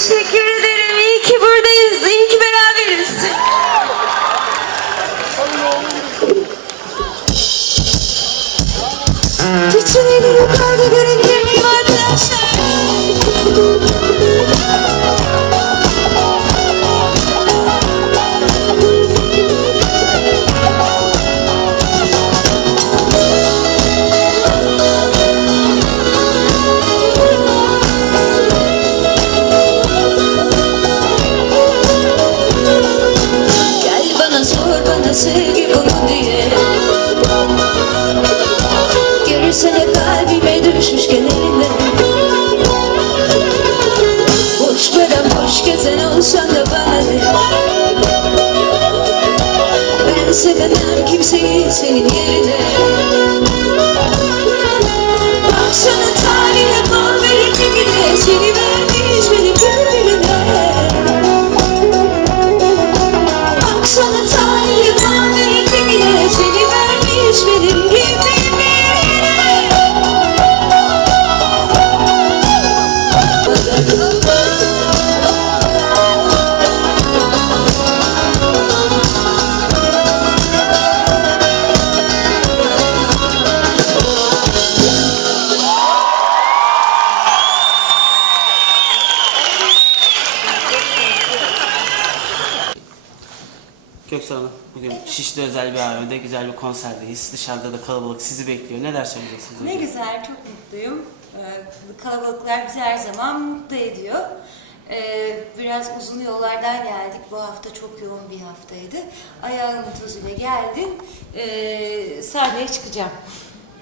Teşekkür Görürsene kalbime düşmüş genelinde Boş veren boş gezen olsan da de Ben sevemem kimseyi senin yerine özel bir AVM'de güzel bir konserdeyiz. Dışarıda da kalabalık sizi bekliyor. Neler söyleyeceksiniz? Ne güzel, çok mutluyum. Ee, Kalabalıklar bizi her zaman mutlu ediyor. Ee, Biraz uzun yollardan geldik. Bu hafta çok yoğun bir haftaydı. Ayağımın tozuyla geldim. Ee, Sahneye çıkacağım.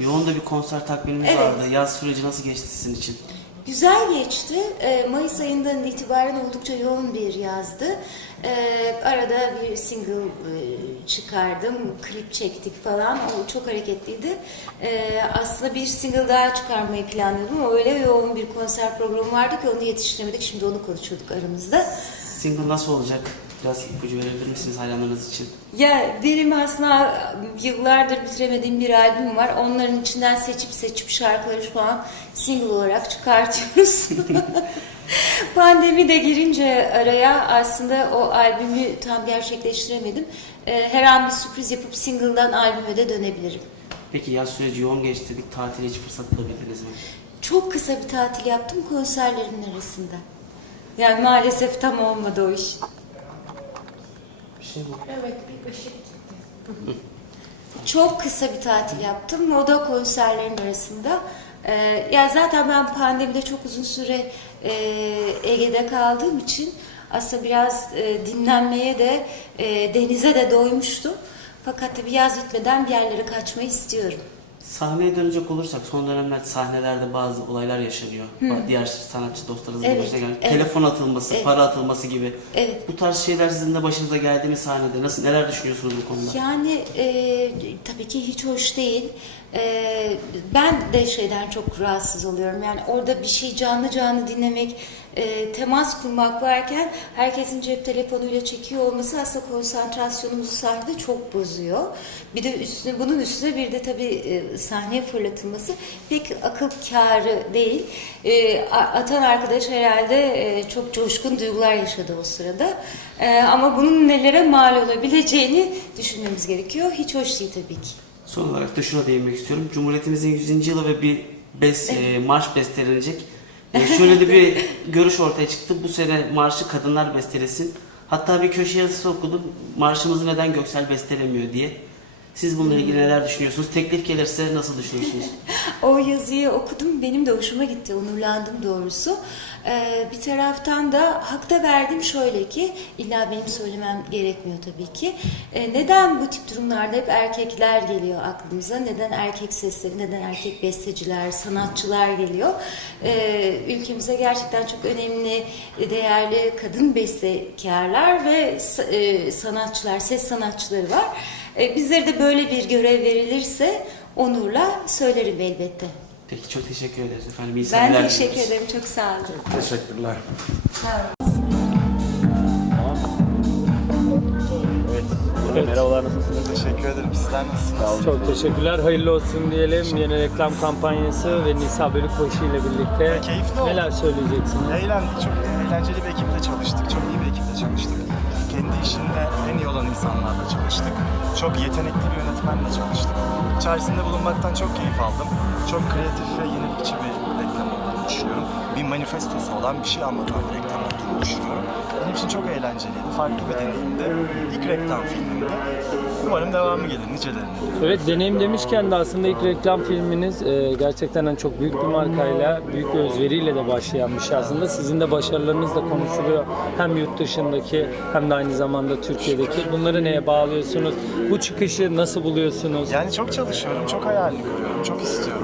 Yoğun da bir konser takvimimiz Evet. vardı. Yaz süreci nasıl geçti sizin için? Güzel geçti. Ee, Mayıs ayından itibaren oldukça yoğun bir yazdı. Ee, arada bir single e, çıkardım, klip çektik falan. O çok hareketliydi. Ee, aslında bir single daha çıkarmayı planlıyordum öyle yoğun bir konser programı vardı ki onu yetiştiremedik. Şimdi onu konuşuyorduk aramızda. Single nasıl olacak? Biraz ipucu verebilir misiniz hayranlarınız için? Ya benim aslında yıllardır bitiremediğim bir albüm var. Onların içinden seçip seçip şarkıları şu an single olarak çıkartıyoruz. Pandemi de girince araya aslında o albümü tam gerçekleştiremedim. Ee, her an bir sürpriz yapıp single'dan albüme de dönebilirim. Peki yaz süreci yoğun geçti dedik. Tatile hiç fırsat bulabildiniz mi? Çok kısa bir tatil yaptım konserlerin arasında. Yani maalesef tam olmadı o iş. Bir şey? Evet bir ışık gitti. Çok kısa bir tatil yaptım. O da konserlerin arasında. Ee, ya zaten ben pandemide çok uzun süre e, Ege'de kaldığım için aslında biraz e, dinlenmeye de e, denize de doymuştum. Fakat tabii yaz bitmeden bir yerlere kaçmayı istiyorum. Sahneye dönecek olursak son dönemlerde sahnelerde bazı olaylar yaşanıyor. Diğer sanatçı dostlarınızın Evet, başına gelen evet. telefon atılması, Evet. para atılması gibi. Evet. Bu tarz şeyler sizin de başınıza geldi mi sahnede? Nasıl neler düşünüyorsunuz bu konuda? Yani e, tabii ki hiç hoş değil. E, ben de şeyden çok rahatsız oluyorum. Yani orada bir şey canlı canlı dinlemek, e, temas kurmak varken herkesin cep telefonuyla çekiyor olması aslında konsantrasyonumuzu sahnede çok bozuyor. Bir de üstüne bunun üstüne bir de tabii e, sahneye fırlatılması pek akıl kârı değil. E, atan arkadaş herhalde e, çok coşkun duygular yaşadı o sırada. E, ama bunun nelere mal olabileceğini düşünmemiz gerekiyor. Hiç hoş değil tabii ki. Son olarak da şuna değinmek istiyorum. Cumhuriyetimizin 100. yılı ve bir bes, e, marş bestelenecek. E, şöyle de bir görüş ortaya çıktı. Bu sene marşı kadınlar bestelesin. Hatta bir köşe yazısı okudum. Marşımızı neden Göksel bestelemiyor diye. Siz bununla ilgili neler düşünüyorsunuz? Teklif gelirse nasıl düşünüyorsunuz? O yazıyı okudum. Benim de hoşuma gitti. Onurlandım doğrusu. Ee, bir taraftan da hakta verdim şöyle ki illa benim söylemem gerekmiyor tabii ki. Ee, neden bu tip durumlarda hep erkekler geliyor aklımıza? Neden erkek sesleri, neden erkek besteciler, sanatçılar geliyor? Ee, ülkemize gerçekten çok önemli, değerli kadın bestekarlar ve e, sanatçılar, ses sanatçıları var. Ee, bizlere de böyle bir görev verilirse onurla söylerim elbette. Peki çok teşekkür ederiz efendim. İyi Ben teşekkür diliyoruz. ederim. Çok sağ olun. Teşekkürler. Merhabalar nasılsınız? Teşekkür ederim. Sizler nasılsınız? Çok teşekkürler. Hayırlı olsun diyelim. Yeni reklam kampanyası ve Nisa Bölükbaşı ile birlikte Keyifli oldu. neler söyleyeceksiniz? Eğlendik. Çok eğlenceli bir ekiple çalıştık. Çok iyi bir ekiple çalıştık. Kendi işinde insanlarla çalıştık. Çok yetenekli bir yönetmenle çalıştık. İçerisinde bulunmaktan çok keyif aldım. Çok kreatif ve yenilikçi bir manifestosu olan bir şey anlatan bir reklam olduğunu düşünüyorum. Benim için çok eğlenceliydi, farklı bir deneyimdi. İlk reklam filmimdi. Umarım devamı gelir, nicelerine. Evet deneyim demişken de aslında ilk reklam filminiz e, gerçekten çok büyük bir markayla, büyük bir özveriyle de başlayan bir şey aslında. Sizin de başarılarınız da konuşuluyor. Hem yurt dışındaki hem de aynı zamanda Türkiye'deki. Bunları neye bağlıyorsunuz? Bu çıkışı nasıl buluyorsunuz? Yani çok çalışıyorum, çok hayalini kuruyorum, çok istiyorum.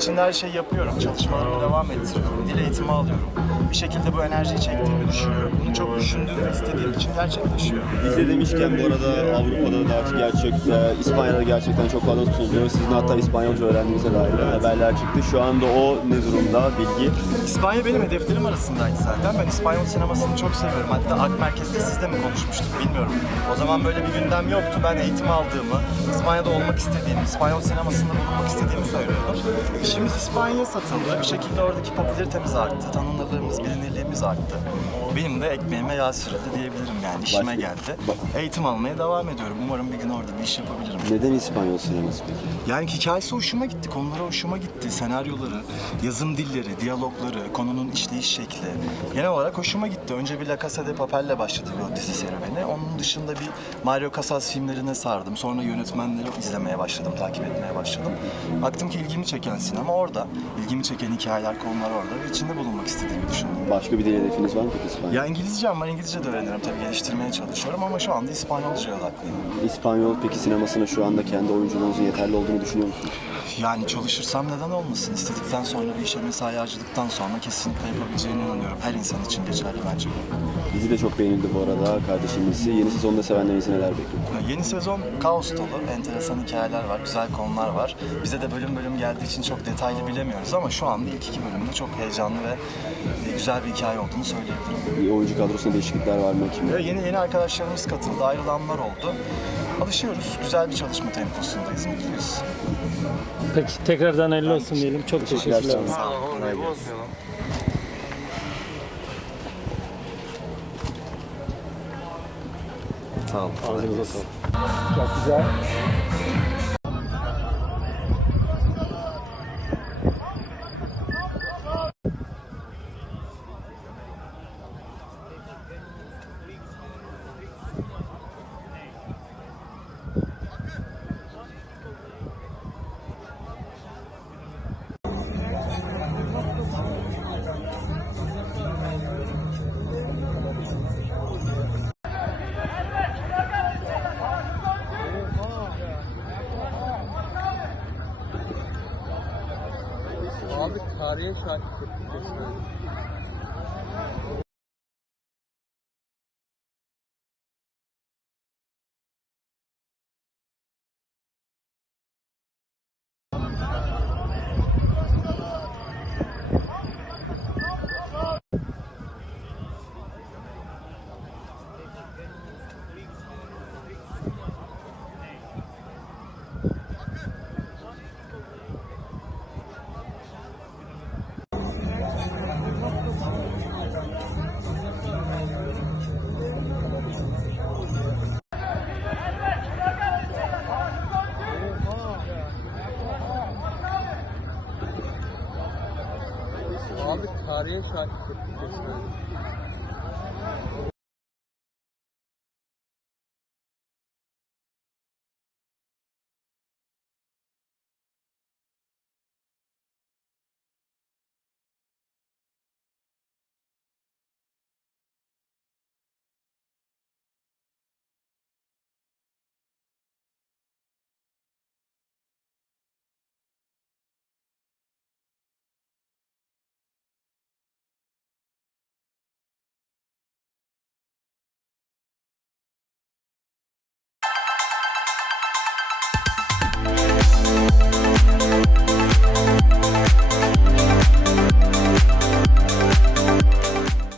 İçin her şeyi yapıyorum, çalışmalarımı devam ettiriyorum, dil eğitimi alıyorum. Bir şekilde bu enerjiyi çektiğimi düşünüyorum. Bunu çok düşündüğüm ve istediğim için gerçekleşiyor. Bizde demişken bu arada Avrupa'da da artık gerçek, e, İspanya'da gerçekten çok fazla tutuluyor. Sizin hatta İspanyolca öğrendiğinize dair haberler çıktı. Şu anda o ne durumda bilgi? İspanya benim hedeflerim arasındaydı zaten. Ben İspanyol sinemasını çok seviyorum. Hatta Ak Merkez'de sizle mi konuşmuştuk bilmiyorum. O zaman böyle bir gündem yoktu. Ben eğitim aldığımı, İspanya'da olmak istediğimi, İspanyol sinemasında bulunmak istediğimi söylüyordum. İşimiz İspanya'ya satıldı. Bir şekilde oradaki popülaritemiz arttı, tanınırlığımız, bilinirliğimiz arttı. Benim de ekmeğime yağ sürüldü diyebilirim yani. işime Başka- geldi. Eğitim almaya devam ediyorum. Umarım bir gün orada bir iş yapabilirim. Neden İspanyol sineması peki? Yani hikayesi hoşuma gitti, konuları hoşuma gitti, senaryoları, yazım dilleri, diyalogları, konunun işleyiş şekli. Genel olarak hoşuma gitti. Önce bir La Casa de Papel'le başladı o dizi serüveni. Onun dışında bir Mario Casas filmlerine sardım. Sonra yönetmenleri izlemeye başladım, takip etmeye başladım. Baktım ki ilgimi çeken sinema orada. İlgimi çeken hikayeler, konular orada ve içinde bulunmak istediğimi düşündüm. Başka bir dil hedefiniz var mı peki İspanya? Ya İngilizcem var, İngilizce de öğrenirim tabii geliştirmeye çalışıyorum ama şu anda İspanyolcaya odaklıyım. İspanyol peki sinemasına şu anda kendi oyunculuğunuzun yeterli olduğunu düşünüyor musunuz? Yani çalışırsam neden olmasın? İstedikten sonra bir işe mesai harcadıktan sonra kesinlikle yapabileceğine inanıyorum. Her insan için geçerli bence bu. Dizi de çok beğenildi bu arada kardeşimizi. Yeni sezonda sevenlerinizi neler bekliyor? Yeni sezon kaos dolu, enteresan hikayeler var, güzel konular var. Bize de bölüm bölüm geldiği için çok detaylı bilemiyoruz ama şu anda ilk iki bölümde çok heyecanlı ve e, güzel bir hikaye olduğunu söyleyebilirim. Oyuncu kadrosunda değişiklikler var mı? Kim? Yeni yeni arkadaşlarımız katıldı, ayrılanlar oldu. Alışıyoruz, güzel bir çalışma temposundayız, mutluyuz. Peki tekrardan hayırlı olsun diyelim. Çok teşekkürler. Sağ olun, kolay gelsin. Sağ olun. kolay gelsin. Çok güzel. Abi tarihe şahit Abi tarihe şahit